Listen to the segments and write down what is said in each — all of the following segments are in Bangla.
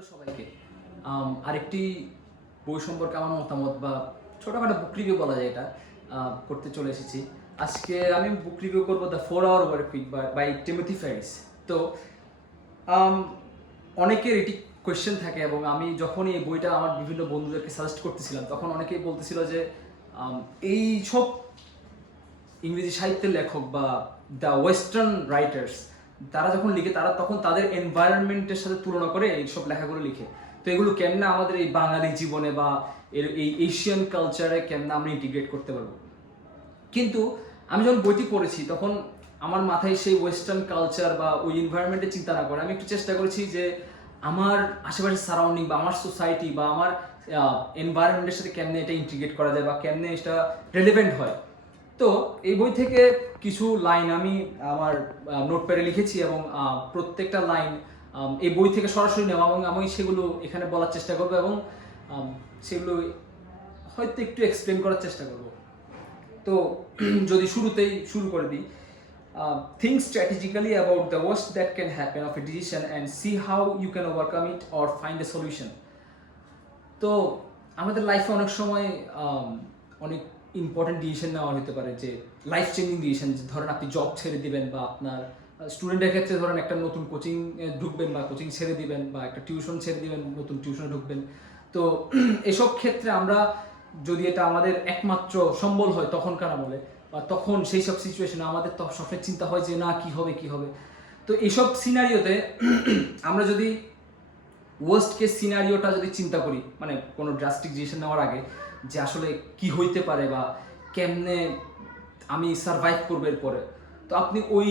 হ্যালো সবাইকে। আরেকটি বই সম্পর্কে আমার মতামত বা ছোটখাটো বুক রিভিউ বলা যায় এটা করতে চলে এসেছি। আজকে আমি বুক রিভিউ করব the 4 Hour Work Week by Timothy Ferriss. তো আম, অনেকের এটি কোয়েশ্চেন থাকে এবং আমি যখনই এই বইটা আমার বিভিন্ন বন্ধুদেরকে সাজেস্ট করতেছিলাম তখন অনেকেই বলতেছিল যে এই সব ইংরেজি সাহিত্যের লেখক বা দ্য ওয়েস্টার্ন রাইটার্স তারা যখন লিখে তারা তখন তাদের এনভায়রনমেন্টের সাথে তুলনা করে এইসব লেখাগুলো লিখে। তো এগুলো কেমনে আমাদের এই বাঙালি জীবনে বা এই এশিয়ান কালচারে কেমনে আমরা ইন্টিগ্রেট করতে পারবো। কিন্তু আমি যখন বইটি পড়েছি তখন আমার মাথায় সেই ওয়েস্টার্ন কালচার বা ওই এনভায়রনমেন্টে চিন্তা না করে আমি একটু চেষ্টা করেছি যে আমার আশেপাশের সারাউন্ডিং বা আমার সোসাইটি বা আমার এনভায়রনমেন্টের সাথে কেমনে এটা ইন্টিগ্রেট করা যায় বা কেমনে এটা রেলেভেন্ট হয়। তো এই বই থেকে কিছু লাইন আমি আমার নোটপ্যাডে লিখেছি এবং প্রত্যেকটা লাইন এই বই থেকে সরাসরি নেওয়া এবং আমি সেগুলো এখানে বলার চেষ্টা করবো এবং সেগুলো হয়তো একটু এক্সপ্লেন করার চেষ্টা করব। তো যদি শুরুতেই শুরু করে দিই, think strategically about the worst that can happen of a decision and see how you can overcome it or find a solution. তো আমাদের লাইফে অনেক সময় অনেক ইম্পর্টেন্ট ডিসিশন নেওয়া হতে পারে, যে লাইফ চেঞ্জিং ডিসিশন। ধরেন আপনি জব ছেড়ে দিবেন বা আপনার স্টুডেন্টের ক্ষেত্রে ধরেন একটা নতুন কোচিং ঢুকবেন বা কোচিং ছেড়ে দিবেন বা একটা টিউশন ছেড়ে দিবেন, নতুন টিউশনে ঢুকবেন। তো এসব ক্ষেত্রে আমরা যদি এটা আমাদের একমাত্র সম্বল হয় তখনকার আমলে বা তখন সেই সব সিচুয়েশনে আমাদের তো সবসময় চিন্তা হয় যে না কি হবে কি হবে। তো এইসব সিনারিওতে আমরা যদি ওয়ার্স্ট কেস সিনারিওটা যদি চিন্তা করি, মানে কোনো ড্রাস্টিক ডিসিশন নেওয়ার আগে যে আসলে কি হইতে পারে বা কেমনে আমি সার্ভাইভ করবো এরপরে, তো আপনি ওই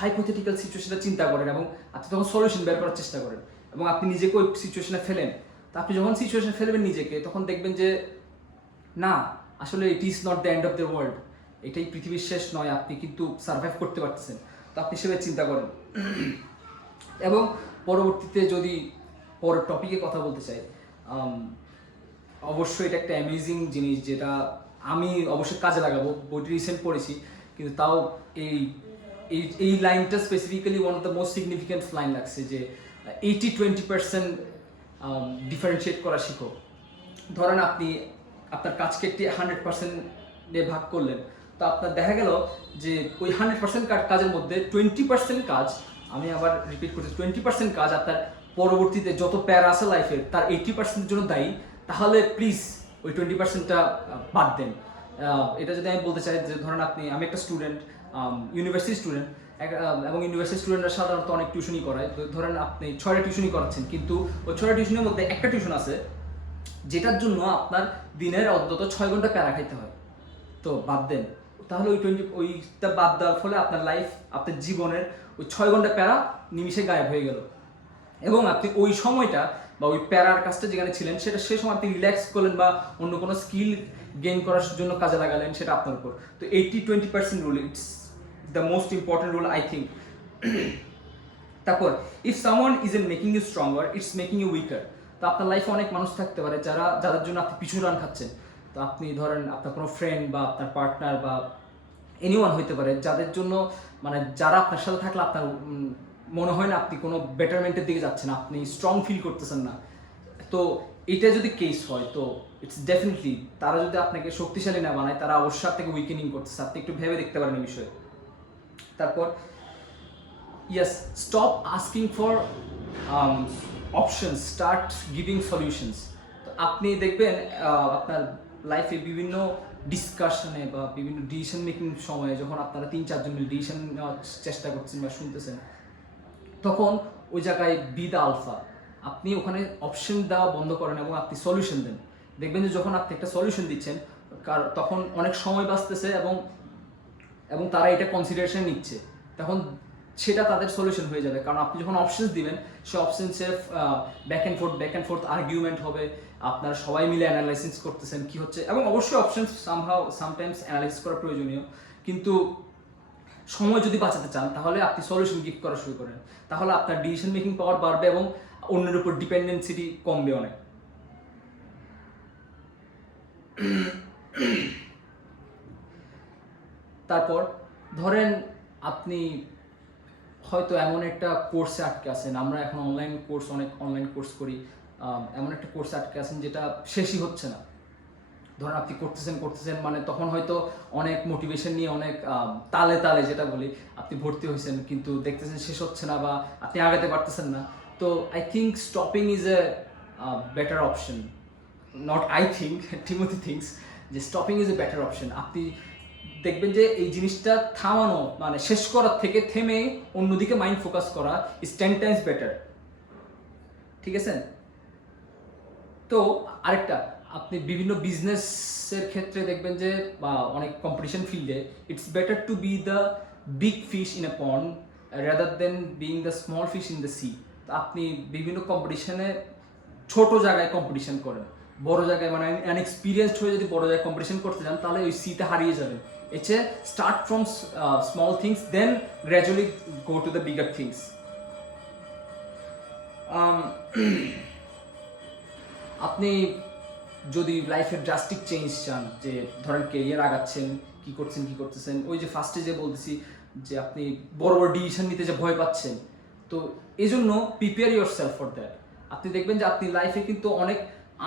হাইপোথেটিক্যাল সিচুয়েশনটা চিন্তা করেন এবং আপনি তখন সলিউশন বের করার চেষ্টা করেন এবং আপনি নিজেকে ওই সিচুয়েশনে ফেলেন। তো আপনি যখন সিচুয়েশনে ফেলবেন নিজেকে তখন দেখবেন যে না, আসলে it is not the end of the world, এটাই পৃথিবীর শেষ নয়, আপনি কিন্তু সার্ভাইভ করতে পারতেছেন। তো আপনি সেভাবে চিন্তা করেন এবং পরবর্তীতে যদি পরের টপিকে কথা বলতে চাই, অবশ্যই এটা একটা অ্যামেজিং জিনিস যেটা আমি অবশ্যই কাজে লাগাবো। বইটি রিসেন্ট পড়েছি কিন্তু তাও এই এই এই লাইনটা specifically one of the most significant line লাগছে যে 80-20% ডিফারেন্সিয়েট করা শিখো। ধরেন আপনি আপনার কাজকে একটি 100% দিয়ে ভাগ করলেন, তো আপনার দেখা গেল যে ওই 100% কাজের মধ্যে 20% কাজ, আমি আবার রিপিট করছি, 20% কাজ আপনার পরবর্তীতে যত প্যারা আছে লাইফের তার 80%-এর জন্য দায়ী। তাহলে প্লিজ ওই 20%টা বাদ দেন। এটা যদি আমি বলতে চাই যে ধরেন আমি একটা স্টুডেন্ট, ইউনিভার্সিটি স্টুডেন্ট, এবং ইউনিভার্সিটি স্টুডেন্টরা সাধারণত অনেক টিউশনই করায়। তো ধরেন আপনি 6টা টিউশনই করাচ্ছেন, কিন্তু ওই 6টা টিউশনের মধ্যে একটা টিউশন আছে যেটার জন্য আপনার দিনের অন্তত 6 ঘন্টা প্যারা খাইতে হয়। তো বাদ দেন। তাহলে ওইটা বাদ দেওয়ার ফলে আপনার লাইফ, আপনার জীবনের ওই 6 ঘন্টা প্যারা নিমিষে গায়েব হয়ে গেল এবং আপনি ওই সময়টা বা ওই প্যারার কাজটা যেখানে ছিলেন সেটা সে সময় আপনি রিল্যাক্স করলেন বা অন্য কোনো স্কিল গেইন করার জন্য কাজে লাগালেন, সেটা আপনার উপর। তো 80-20% rule, it's the most important rule I think. তারপর if someone isn't making you stronger, it's making you weaker. তো আপনার লাইফে অনেক মানুষ থাকতে পারে যাদের জন্য আপনি পিছু রান খাচ্ছেন। তো আপনি ধরেন আপনার কোনো ফ্রেন্ড বা আপনার পার্টনার বা এনিওয়ান হইতে পারে যাদের জন্য, মানে যারা আপনার সাথে থাকলে আপনার মনে হয় না আপনি কোনো বেটারমেন্টের দিকে যাচ্ছেন, আপনি স্ট্রং ফিল করতেছেন না। তো এটা যদি কেস হয় তো ইটস ডেফিনেটলি তারা যদি আপনাকে শক্তিশালী না বানায়, তারা অবশ্যই আপনাকে উইকেনিং করতেছে। আপনি একটু ভেবে দেখতে পারেন এই বিষয়ে। তারপর yes, stop asking for options, start giving solutions. তো আপনি দেখবেন আপনার লাইফে বিভিন্ন ডিসকাশনে বা বিভিন্ন ডিসিশন মেকিং সময়ে যখন আপনারা 3-4 জন মিলে ডিসিশন নেওয়ার চেষ্টা করছেন বা শুনতেছেন, তখন ওই জায়গায় বি দ্য আলফা, আপনি ওখানে অপশন দেওয়া বন্ধ করেন এবং আপনি সলিউশন দেন। দেখবেন যে যখন আপনি একটা সলিউশন দিচ্ছেন তখন অনেক সময় বাঁচতেছে এবং এবং তারা এটা কনসিডারেশন নিচ্ছে, তখন সেটা তাদের সলিউশন হয়ে যাবে। কারণ আপনি যখন অপশনস দিবেন সে অপশনসে ব্যাক অ্যান্ড ফোর্থ আর্গুমেন্ট হবে, আপনারা সবাই মিলে অ্যানালাইসিস করতেছেন কি হচ্ছে, এবং অবশ্যই অপশনস সামটাইমস অ্যানালাইসিস করা প্রয়োজনীয়, কিন্তু সময় যদি বাঁচাতে চান তাহলে আপনি সলিউশন গিভ করা শুরু করেন। তাহলে আপনার ডিসিশন মেকিং পাওয়ার বাড়বে এবং অন্যের উপর ডিপেন্ডেন্সিটি কমবে অনেক। তারপর ধরেন আপনি হয়তো এমন একটা কোর্সে আটকে আছেন, আমরা এখন অনেক অনলাইন কোর্স করি, এমন একটা কোর্সে আটকে আছেন যেটা শেষই হচ্ছে না। ধরেন আপনি করতেছেন মানে তখন হয়তো অনেক মোটিভেশন নিয়ে অনেক তালে তালে যেটা বলি আপনি ভর্তি হয়েছেন, কিন্তু দেখতেছেন শেষ হচ্ছে না বা আপনি আগাতে পারতেছেন না। তো I think stopping is a better option, not I think, Timothy thinks যে stopping is a better option. আপনি দেখবেন যে এই জিনিসটা থামানো মানে শেষ করার থেকে থেমে অন্যদিকে মাইন্ড ফোকাস করা ইজ 10 টাইমস বেটার। ঠিক আছে? তো আরেকটা, আপনি বিভিন্ন বিজনেসের ক্ষেত্রে দেখবেন যে বা অনেক কম্পিটিশন ফিল্ডে it's better to B the big fish in a pond rather than being the small fish in the sea. আপনি বিভিন্ন কম্পিটিশনে ছোট জায়গায় কম্পিটিশন করেন, বড় জায়গায় মানে আনএক্সপিরিয়েন্সড হয়ে যদি বড় জায়গায় কম্পিটিশন করতে যান তাহলে ওই সিতে হারিয়ে যাবেন। এছে start from small things then gradually go to the bigger things. আপনি যদি লাইফের ড্রাস্টিক চেঞ্জ চান, যে ধরেন কেরিয়ার আগাচ্ছেন, কি করতেছেন, ওই যে ফার্স্টে যে বলতেছি যে আপনি বড় বড় ডিসিশন নিতে যে ভয় পাচ্ছেন, তো এই জন্য prepare your self for that. আপনি দেখবেন যে আপনি লাইফে কিন্তু অনেক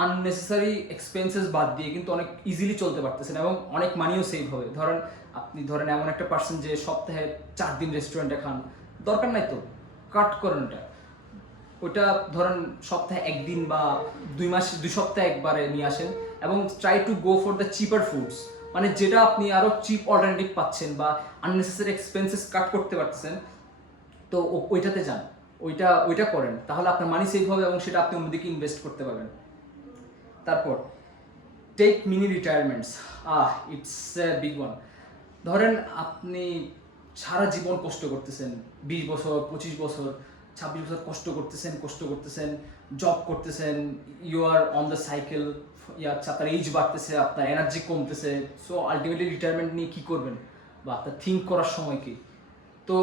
আননেসেসারি এক্সপেন্সেস বাদ দিয়ে কিন্তু অনেক ইজিলি চলতে পারতেছেন এবং অনেক মানিও সেভ হবে। ধরেন আপনি এমন একটা পার্সন যে সপ্তাহে 4 দিন রেস্টুরেন্টে খান, দরকার নাই তো, কাট করেন ওটা। ওটা ধরেন সপ্তাহে 1 দিন বা 2 সপ্তাহে একবারে নিয়ে আসেন এবং try to go for the cheaper foods, মানে যেটা আপনি আরও চিপ অল্টারনেটিভ পাচ্ছেন বা আননেসেসারি এক্সপেন্সেস কাট করতে পারতেছেন, তো ওইটাতে যান, ওইটা করেন, তাহলে আপনার মানি সেভ হবে এবং সেটা আপনি অন্যদিকে ইনভেস্ট করতে পারবেন। তারপর take mini retirements, it's a big one. ধরেন আপনি সারা জীবন কষ্ট করতেছেন, 20 বছর 25 বছর 26 বছর কষ্ট করতেছেন, জব করতেছেন, you are on the cycle, আপনার এজ বাড়তেছে, আপনার এনার্জি কমতেছে, সো আলটিমেটলি রিটায়ারমেন্ট নিয়ে কী করবেন বা আপনার থিঙ্ক করার সময় কি। তো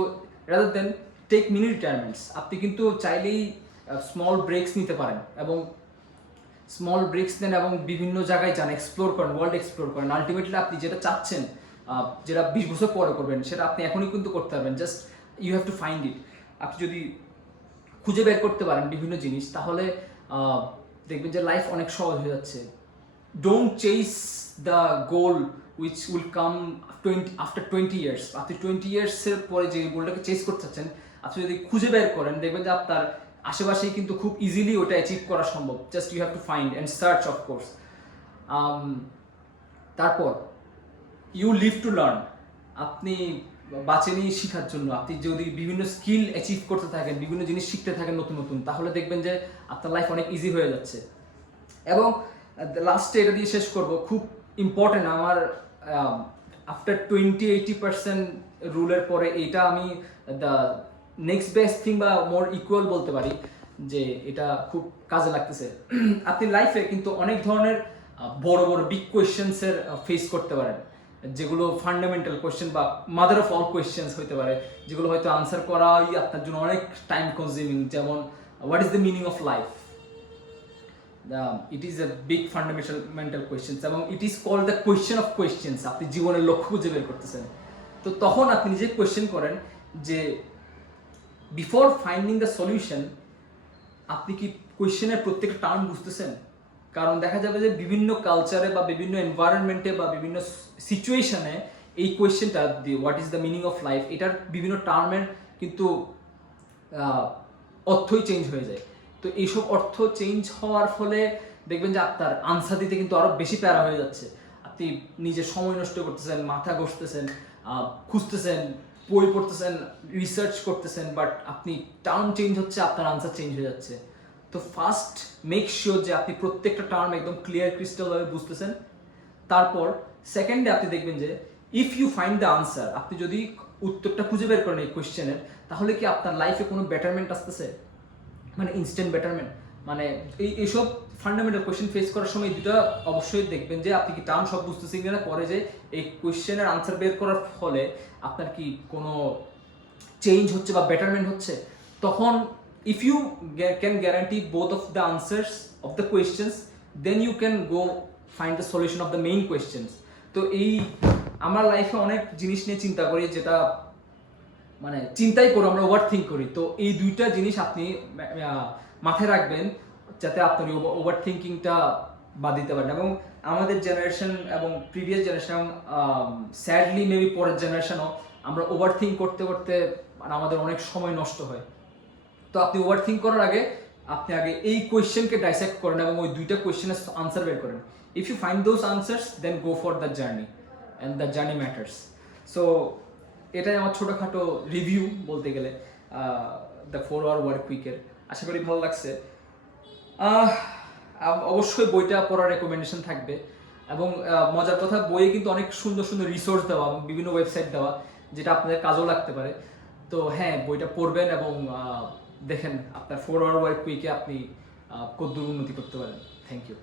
রাদার দেন টেক মিনি রিটায়ারমেন্টস, আপনি কিন্তু চাইলেই স্মল ব্রেকস নিতে পারেন এবং স্মল ব্রেকস নেন এবং বিভিন্ন জায়গায় যান, এক্সপ্লোর করেন, ওয়ার্ল্ড এক্সপ্লোর করেন। আলটিমেটলি আপনি যেটা চাচ্ছেন, যেটা 20 বছর পরে করবেন, সেটা আপনি এখনই কিন্তু করতে পারবেন, just you have to find it. আপনি যদি খুঁজে বের করতে পারেন বিভিন্ন জিনিস, তাহলে দেখবেন যে লাইফ অনেক সহজ হয়ে যাচ্ছে। Don't chase the goal which will come after 20 years. আপনি 20 ইয়ার্সের পরে যে গোলটাকে চেস করতে চাচ্ছেন, আপনি যদি খুঁজে বের করেন, দেখবেন যে আপনার আশেপাশেই কিন্তু খুব ইজিলি ওটা অ্যাচিভ করা সম্ভব, just you have to find and search of course. তারপর ইউ লিভ টু লার্ন, আপনি বাঁচেনি শেখার জন্য। আপনি যদি বিভিন্ন স্কিল অ্যাচিভ করতে থাকেন, বিভিন্ন জিনিস শিখতে থাকেন নতুন নতুন, তাহলে দেখবেন যে আপনার লাইফ অনেক ইজি হয়ে যাচ্ছে। এবং লাস্টে এটা দিয়ে শেষ করব, খুব ইম্পর্টেন্ট আমার, আফটার 20-80% রুলের পরে এটা আমি দ্য নেক্সট বেস্ট থিং বা মোর ইকুয়াল বলতে পারি, যে এটা খুব কাজে লাগতেছে। আপনি লাইফে কিন্তু অনেক ধরনের বড় বড় বিগ কোয়েশ্চেন্সের ফেস করতে পারেন, যেগুলো ফান্ডামেন্টাল কোয়েশ্চেন বা মাদার অফ অল কোয়েশ্চেন্স হইতে পারে, যেগুলো হয়তো আনসার করাই আপনার জন্য অনেক টাইম কনজিউমিং। যেমন what is the meaning of life, it is a big fundamental questions এবং it is called the question of questions. আপনি জীবনের লক্ষ্য খুঁজে বের করতেছেন, তো তখন আপনি নিজে কোয়েশ্চেন করেন যে বিফোর ফাইন্ডিং দ্য সলিউশন আপনি কি কোয়েশ্চেনের প্রত্যেকটা টার্ম বুঝতেছেন। কারণ দেখা যাবে যে বিভিন্ন কালচারে বা বিভিন্ন এনভায়রনমেন্টে বা বিভিন্ন সিচুয়েশনে এই কোয়েশ্চেনটা দিয়ে what is the meaning of life, এটার বিভিন্ন টার্মের কিন্তু অর্থই চেঞ্জ হয়ে যায়। তো এইসব অর্থ চেঞ্জ হওয়ার ফলে দেখবেন যে আপনার আনসার দিতে কিন্তু আরও বেশি প্যারা হয়ে যাচ্ছে। আপনি নিজের সময় নষ্ট করতেছেন, মাথা ঘষতেছেন, খুঁজতেছেন, বই পড়তেছেন, রিসার্চ করতেছেন, বাট আপনি টার্ম চেঞ্জ হচ্ছে, আপনার আনসার চেঞ্জ হয়ে যাচ্ছে। তো ফার্স্ট মেক শিওর যে আপনি প্রত্যেকটা টার্ম একদম ক্লিয়ার ক্রিস্টালভাবে বুঝতেছেন। তারপর সেকেন্ডে আপনি দেখবেন যে if you find the answer, আপনি যদি উত্তরটা খুঁজে বের করেন এই কোয়েশ্চেনের, তাহলে কি আপনার লাইফে কোনো বেটারমেন্ট আসতেছে, মানে ইনস্ট্যান্ট বেটারমেন্ট। মানে এইসব ফান্ডামেন্টাল কোয়েশ্চেন ফেস করার সময় দুটো অবশ্যই দেখবেন যে আপনি কি টার্ম সব বুঝতেছেন কিনা, পরে যে এই কোয়েশ্চেনের আনসার বের করার ফলে আপনার কি কোনো চেঞ্জ হচ্ছে বা বেটারমেন্ট হচ্ছে। তখন if you can guarantee both of the answers of the questions, then you can go find the solution of the main questions. তো এই আমার লাইফে অনেক জিনিস নিয়ে চিন্তা করি, যেটা মানে চিন্তাই করি, আমরা ওভার থিঙ্ক করি। তো এই দুইটা জিনিস আপনি মাথায় রাখবেন যাতে আপনার ওভার থিঙ্কিংটা বাদ দিতে পারেন। এবং আমাদের জেনারেশন এবং প্রিভিয়াস জেনারেশন এবং স্যাডলি মেবি পরের জেনারেশনও আমরা ওভার থিঙ্ক করতে করতে মানে আমাদের অনেক সময় নষ্ট হয়। তো আপনি ওভার থিঙ্ক করার আগে আপনি আগে এই কোয়েশ্চেনকে ডাইসেক্ট করেন এবং ওই দুইটা কোয়েশ্চেনের আনসার বের করেন। If you find those answers then go for the journey, and the journey matters. So এটাই আমার ছোটোখাটো রিভিউ বলতে গেলে দ্য 4 আওয়ার ওয়ার্ক উইকের। আশা করি ভালো লাগছে। অবশ্যই বইটা পড়ার রেকমেন্ডেশন থাকবে। এবং মজার কথা, বইয়ে কিন্তু অনেক সুন্দর সুন্দর রিসোর্স দেওয়া এবং বিভিন্ন ওয়েবসাইট দেওয়া যেটা আপনাদের কাজেও লাগতে পারে। তো হ্যাঁ, বইটা পড়বেন এবং দেখেন আপনার 4 আওয়ার ওয়ার্ক উইকে আপনি কতদূর উন্নতি করতে পারেন। Thank you.